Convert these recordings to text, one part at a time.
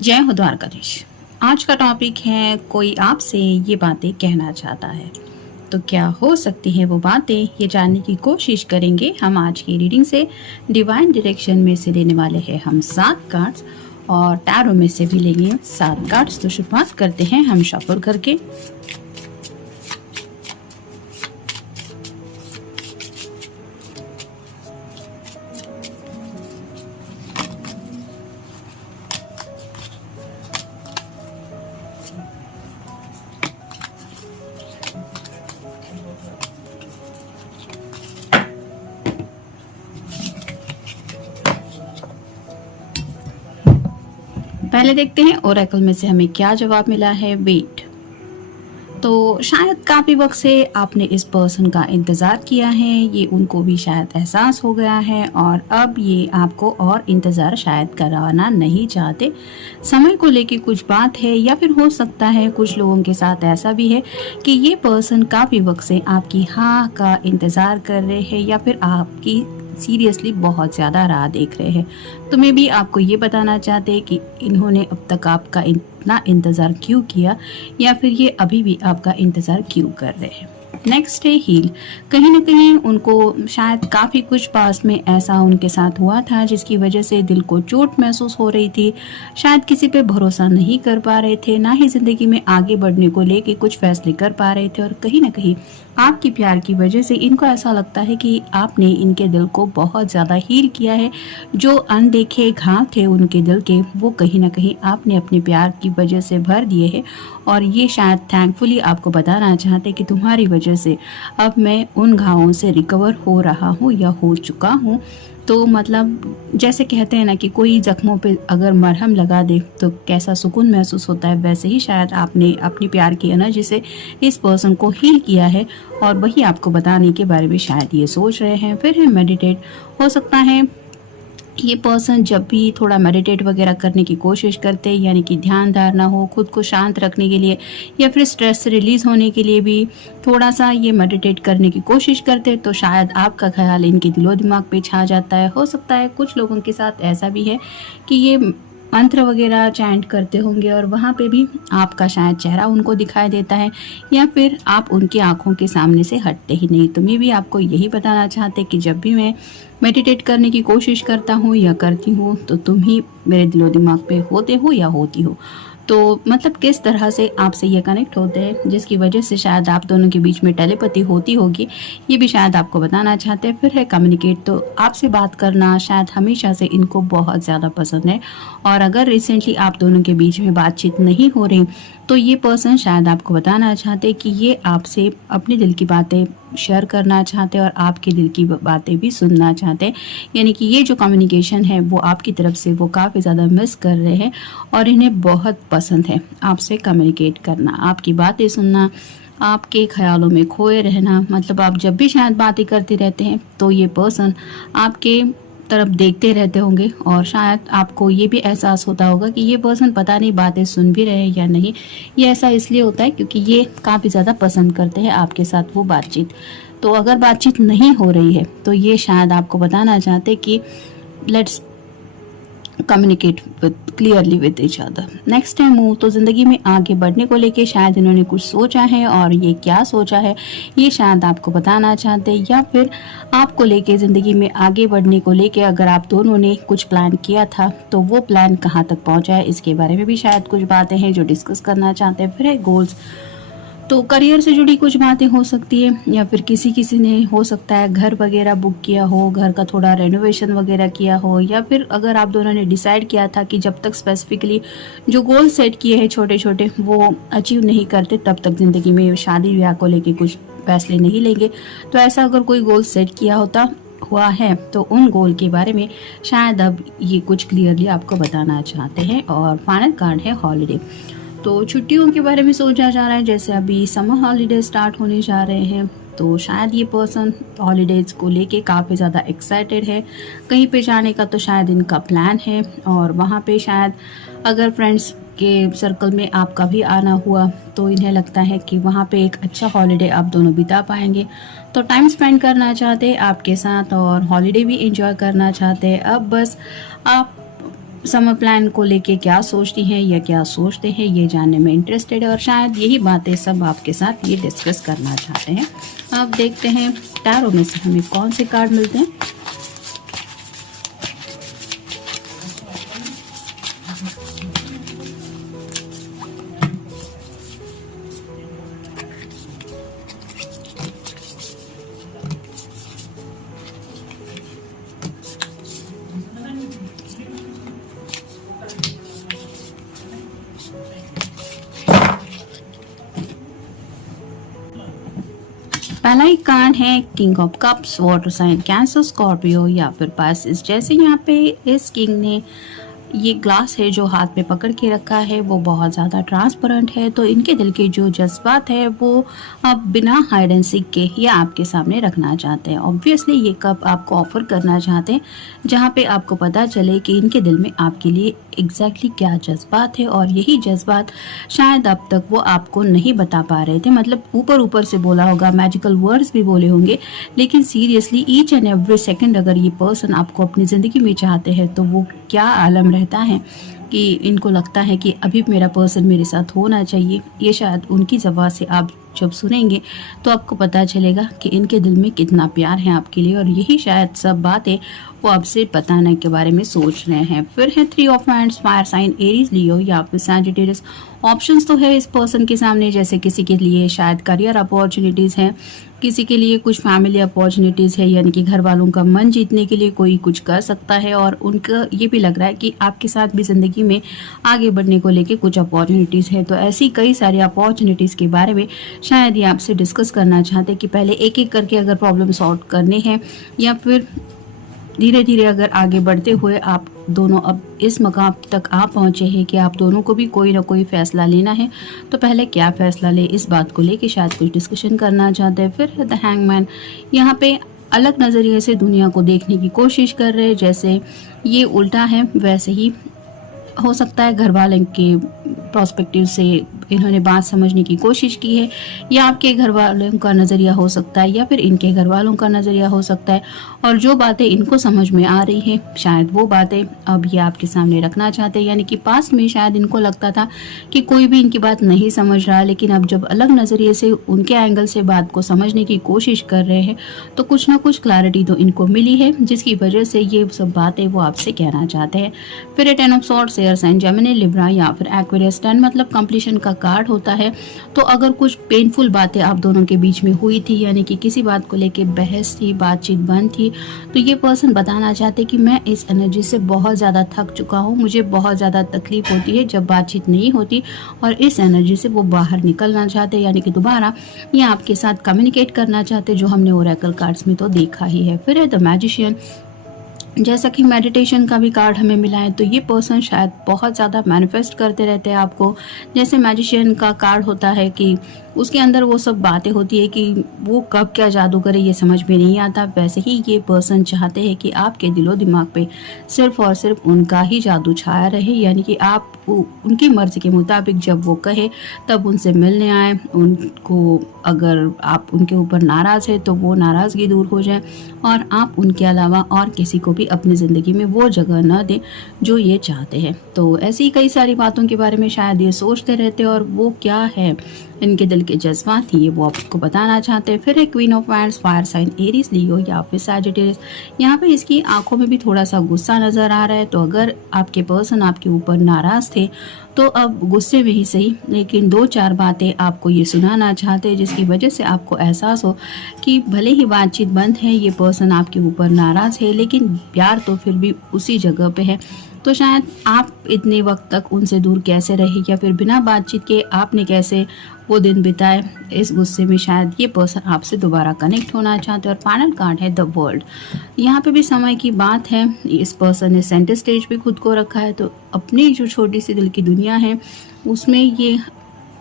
जय हो द्वारकाधीश। आज का टॉपिक है कोई आपसे ये बातें कहना चाहता है, तो क्या हो सकती है वो बातें, ये जानने की कोशिश करेंगे हम आज की रीडिंग से। डिवाइन डायरेक्शन में से लेने वाले हैं हम 7 कार्ड्स और टैरो में से भी लेंगे 7 कार्ड्स। तो शुरुआत करते हैं हम शफल करके। पहले देखते हैं ओरेकल में से हमें क्या जवाब मिला है। वेट। तो शायद काफी वक्त से आपने इस पर्सन का इंतजार किया है, ये उनको भी शायद एहसास हो गया है और अब ये आपको और इंतजार शायद कराना नहीं चाहते। समय को लेके कुछ बात है या फिर हो सकता है कुछ लोगों के साथ ऐसा भी है कि ये पर्सन काफी वक्त से आपकी हाँ का इंतजार कर रहे हैं या फिर आपकी सीरियसली बहुत ज़्यादा राह देख रहे हैं। तो मैं भी आपको ये बताना चाहते हैं कि इन्होंने अब तक आपका इतना इंतज़ार क्यों किया या फिर ये अभी भी आपका इंतज़ार क्यों कर रहे हैं। नेक्स्ट है हील। कहीं ना कहीं उनको शायद काफ़ी कुछ पास में ऐसा उनके साथ हुआ था जिसकी वजह से दिल को चोट महसूस हो रही थी। शायद किसी पे भरोसा नहीं कर पा रहे थे, ना ही ज़िंदगी में आगे बढ़ने को लेके कुछ फैसले कर पा रहे थे और कहीं ना कहीं आपकी प्यार की वजह से इनको ऐसा लगता है कि आपने इनके दिल को बहुत ज़्यादा हील किया है। जो अनदेखे घाव थे उनके दिल के, वो कहीं ना कहीं आपने अपने प्यार की वजह से भर दिए हैं और ये शायद थैंकफुली आपको बताना चाहते कि तुम्हारी वजह से अब मैं उन घावों से रिकवर हो रहा हूँ या हो चुका हूँ। तो मतलब जैसे कहते हैं ना कि कोई जख्मों पे अगर मरहम लगा दे तो कैसा सुकून महसूस होता है, वैसे ही शायद आपने अपनी प्यार की एनर्जी से इस पर्सन को हील किया है और वही आपको बताने के बारे में शायद ये सोच रहे हैं। फिर है मेडिटेट। हो सकता है ये पर्सन जब भी थोड़ा मेडिटेट वगैरह करने की कोशिश करते हैं, यानी कि ध्यान धारणा हो, खुद को शांत रखने के लिए या फिर स्ट्रेस से रिलीज होने के लिए भी थोड़ा सा ये मेडिटेट करने की कोशिश करते हैं, तो शायद आपका ख्याल इनके दिलो दिमाग पे छा जाता है। हो सकता है कुछ लोगों के साथ ऐसा भी है कि ये मंत्र वगैरह चैंट करते होंगे और वहाँ पे भी आपका शायद चेहरा उनको दिखाई देता है या फिर आप उनकी आंखों के सामने से हटते ही नहीं। तो मैं भी आपको यही बताना चाहते कि जब भी मैं मेडिटेट करने की कोशिश करता हूँ या करती हूँ तो तुम ही मेरे दिलो दिमाग पे होते हो या होती हो। तो मतलब किस तरह से आपसे ये कनेक्ट होते हैं जिसकी वजह से शायद आप दोनों के बीच में टेलीपैथी होती होगी, ये भी शायद आपको बताना चाहते हैं। फिर है कम्युनिकेट। तो आपसे बात करना शायद हमेशा से इनको बहुत ज़्यादा पसंद है और अगर रिसेंटली आप दोनों के बीच में बातचीत नहीं हो रही तो ये पर्सन शायद आपको बताना चाहते कि ये आपसे अपने दिल की बातें शेयर करना चाहते और आपके दिल की बातें भी सुनना चाहते। यानी कि ये जो कम्युनिकेशन है वो आपकी तरफ से वो काफ़ी ज़्यादा मिस कर रहे हैं और इन्हें बहुत पसंद है आपसे कम्युनिकेट करना, आपकी बातें सुनना, आपके ख्यालों में खोए रहना। मतलब आप जब भी शायद बातें करते रहते हैं तो ये पर्सन आपके तरफ देखते रहते होंगे और शायद आपको ये भी एहसास होता होगा कि ये पर्सन पता नहीं बातें सुन भी रहे हैं या नहीं। ये ऐसा इसलिए होता है क्योंकि ये काफ़ी ज़्यादा पसंद करते हैं आपके साथ वो बातचीत। तो अगर बातचीत नहीं हो रही है तो ये शायद आपको बताना चाहते कि let's communicate with clearly with each other. Next है मूव। तो ज़िंदगी में आगे बढ़ने को लेके शायद इन्होंने कुछ सोचा है और ये क्या सोचा है ये शायद आपको बताना चाहते हैं या फिर आपको लेके ज़िंदगी में आगे बढ़ने को लेके अगर आप दोनों ने कुछ प्लान किया था तो वो प्लान कहाँ तक पहुँचा है इसके बारे में भी शायद कुछ बातें हैं जो डिस्कस करना चाहते हैं। फिर है गोल्स। तो करियर से जुड़ी कुछ बातें हो सकती है या फिर किसी किसी ने हो सकता है घर वगैरह बुक किया हो, घर का थोड़ा रेनोवेशन वगैरह किया हो या फिर अगर आप दोनों ने डिसाइड किया था कि जब तक स्पेसिफिकली जो गोल सेट किए हैं छोटे छोटे वो अचीव नहीं करते तब तक ज़िंदगी में शादी ब्याह को लेके कुछ फैसले नहीं लेंगे। तो ऐसा अगर कोई गोल सेट किया होता हुआ है तो उन गोल के बारे में शायद अब ये कुछ क्लियरली आपको बताना चाहते हैं। और फाइनल कार्ड है हॉलीडे। तो छुट्टियों के बारे में सोचा जा रहा है, जैसे अभी समर हॉलीडे स्टार्ट होने जा रहे हैं तो शायद ये पर्सन हॉलीडेज़ को लेके काफ़ी ज़्यादा एक्साइटेड है। कहीं पे जाने का तो शायद इनका प्लान है और वहाँ पे शायद अगर फ्रेंड्स के सर्कल में आपका भी आना हुआ तो इन्हें लगता है कि वहाँ पे एक अच्छा हॉलीडे आप दोनों बिता पाएंगे। तो टाइम स्पेंड करना चाहते हैं आपके साथ और हॉलीडे भी एंजॉय करना चाहते हैं। अब बस आप समर प्लान को लेके क्या सोचती हैं या क्या सोचते हैं, ये जानने में इंटरेस्टेड है और शायद यही बातें सब आपके साथ ये डिस्कस करना चाहते हैं। अब देखते हैं टैरो में से हमें कौन से कार्ड मिलते हैं। पहला ही कार्ड है king of cups, water sign Cancer, Scorpio या फिर पाइसेस। जैसे यहाँ पे इस किंग ने ये ग्लास है जो हाथ में पकड़ के रखा है वो बहुत ज़्यादा ट्रांसपेरेंट है, तो इनके दिल के जो जज्बात है वो अब बिना हाइड एंड सीक के ये आपके सामने रखना चाहते हैं। ऑब्वियसली ये कप आपको ऑफर करना चाहते हैं जहाँ पे आपको पता चले कि इनके दिल में आपके लिए एग्जैक्टली क्या जज्बात है, और यही जज्बात शायद अब तक वो आपको नहीं बता पा रहे थे। मतलब ऊपर ऊपर से बोला होगा, मैजिकल वर्ड्स भी बोले होंगे, लेकिन seriously each and every second अगर ये पर्सन आपको अपनी ज़िंदगी में चाहते हैं तो वो क्या आलम रहता है कि इनको लगता है कि अभी मेरा पर्सन मेरे साथ होना चाहिए। ये शायद उनकी ज़बान से आप जब सुनेंगे तो आपको पता चलेगा कि इनके दिल में कितना प्यार है आपके लिए, और यही शायद सब बातें वो आपसे बताने के बारे में सोच रहे हैं। फिर है 3 of hands, fire sign Aries, Leo या फिर सैजिटेरियस। ऑप्शंस तो है इस पर्सन के सामने, जैसे किसी के लिए शायद करियर अपॉर्चुनिटीज़ हैं, किसी के लिए कुछ फैमिली अपॉर्चुनिटीज़ है, यानी कि घर वालों का मन जीतने के लिए कोई कुछ कर सकता है, और उनका ये भी लग रहा है कि आपके साथ भी ज़िंदगी में आगे बढ़ने को लेके कुछ अपॉर्चुनिटीज़ है। तो ऐसी कई सारी अपॉर्चुनिटीज़ के बारे में शायद ये आपसे डिस्कस करना चाहते हैं कि पहले एक एक करके अगर प्रॉब्लम सॉल्व करने हैं या फिर धीरे धीरे अगर आगे बढ़ते हुए आप दोनों अब इस मकाम तक आप पहुँचे हैं कि आप दोनों को भी कोई ना कोई फ़ैसला लेना है, तो पहले क्या फ़ैसला ले इस बात को लेके शायद कुछ डिस्कशन करना चाहते हैं। फिर द हैंगमैन, यहाँ पे अलग नज़रिए से दुनिया को देखने की कोशिश कर रहे हैं, जैसे ये उल्टा है वैसे ही हो सकता है घर वाले के प्रोस्पेक्टिव से इन्होंने बात समझने की कोशिश की है, या आपके घर वालों का नज़रिया हो सकता है या फिर इनके घर वालों का नज़रिया हो सकता है, और जो बातें इनको समझ में आ रही है शायद वो बातें अब ये आपके सामने रखना चाहते हैं। यानी कि पास्ट में शायद इनको लगता था कि कोई भी इनकी बात नहीं समझ रहा, लेकिन अब जब अलग नज़रिए से उनके एंगल से बात को समझने की कोशिश कर रहे हैं तो कुछ ना कुछ क्लैरिटी तो इनको मिली है, जिसकी वजह से ये सब बातें वो आपसे कहना चाहते हैं। फिर 10 of swords, air sign Gemini, Libra या फिर एक्वेरियस। 10 मतलब कंप्लीशन का कार्ड होता है, तो अगर कुछ पेनफुल बातें आप दोनों के बीच में हुई थी, यानी कि किसी बात को लेके बहस थी, बातचीत बंद थी, तो ये पर्सन बताना चाहते कि मैं इस एनर्जी से बहुत ज़्यादा थक चुका हूँ, मुझे बहुत ज़्यादा तकलीफ होती है जब बातचीत नहीं होती, और इस एनर्जी से वो बाहर निकलना चाहते, यानी कि दोबारा ये आपके साथ कम्युनिकेट करना चाहते, जो हमने ओरेकल कार्ड्स में तो देखा ही है। फिर है द मैजिशियन, जैसा कि मेडिटेशन का भी कार्ड हमें मिला है, तो ये पर्सन शायद बहुत ज़्यादा मैनिफेस्ट करते रहते हैं आपको। जैसे मैजिशियन का कार्ड होता है कि उसके अंदर वो सब बातें होती है कि वो कब क्या जादू करे ये समझ में नहीं आता, वैसे ही ये पर्सन चाहते हैं कि आपके दिलो दिमाग पे सिर्फ और सिर्फ उनका ही जादू छाया रहे, यानी कि आप उनकी मर्ज़ी के मुताबिक जब वो कहे तब उनसे मिलने आए, उनको अगर आप उनके ऊपर नाराज़ है तो वो नाराज़गी दूर हो जाए, और आप उनके अलावा और किसी को भी अपनी ज़िंदगी में वो जगह न दें जो ये चाहते हैं। तो ऐसी कई सारी बातों के बारे में शायद ये सोचते रहते हैं, और वो क्या है इनके दिल के जज्बात थी ये वो आपको बताना चाहते हैं। फिर है queen of wands, fire sign Aries, Leo या फिर सैजिटेरियस। यहाँ पे इसकी आंखों में भी थोड़ा सा गुस्सा नज़र आ रहा है, तो अगर आपके पर्सन आपके ऊपर नाराज़ थे तो अब गुस्से में ही सही, लेकिन 2-4 बातें आपको ये सुनाना चाहते हैं जिसकी वजह से आपको एहसास हो कि भले ही बातचीत बंद है, ये पर्सन आपके ऊपर नाराज़ है, लेकिन प्यार तो फिर भी उसी जगह पे है। तो शायद आप इतने वक्त तक उनसे दूर कैसे रहे, या फिर बिना बातचीत के आपने कैसे वो दिन बिताए, इस गुस्से में शायद ये पर्सन आपसे दोबारा कनेक्ट होना चाहते हैं। और फाइनल कार्ड है द वर्ल्ड, यहाँ पे भी समय की बात है, इस पर्सन ने सेंटर स्टेज पे खुद को रखा है, तो अपनी जो छोटी सी दिल की दुनिया है उसमें ये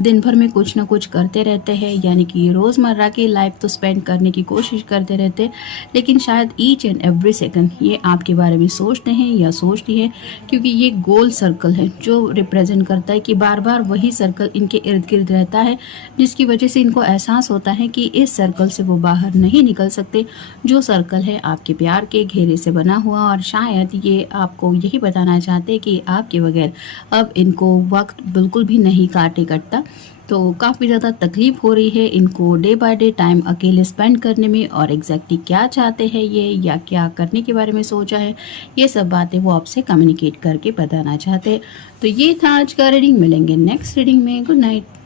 दिन भर में कुछ ना कुछ करते रहते हैं, यानी कि रोज़मर्रा की लाइफ तो स्पेंड करने की कोशिश करते रहते हैं, लेकिन शायद ईच एंड एवरी सेकंड ये आपके बारे में सोचते हैं या सोचती है, क्योंकि ये गोल सर्कल है जो रिप्रेजेंट करता है कि बार बार वही सर्कल इनके इर्द गिर्द रहता है, जिसकी वजह से इनको एहसास होता है कि इस सर्कल से वो बाहर नहीं निकल सकते, जो सर्कल है आपके प्यार के घेरे से बना हुआ। और शायद ये आपको यही बताना चाहते हैं कि आपके बगैर अब इनको वक्त बिल्कुल भी नहीं काटे कटता। तो काफ़ी ज़्यादा तकलीफ़ हो रही है इनको डे बाय डे टाइम अकेले स्पेंड करने में, और एग्जैक्टली क्या चाहते हैं ये या क्या करने के बारे में सोचा है, ये सब बातें वो आपसे कम्युनिकेट करके बताना चाहते हैं। तो ये था आज का रीडिंग, मिलेंगे नेक्स्ट रीडिंग में। Good night.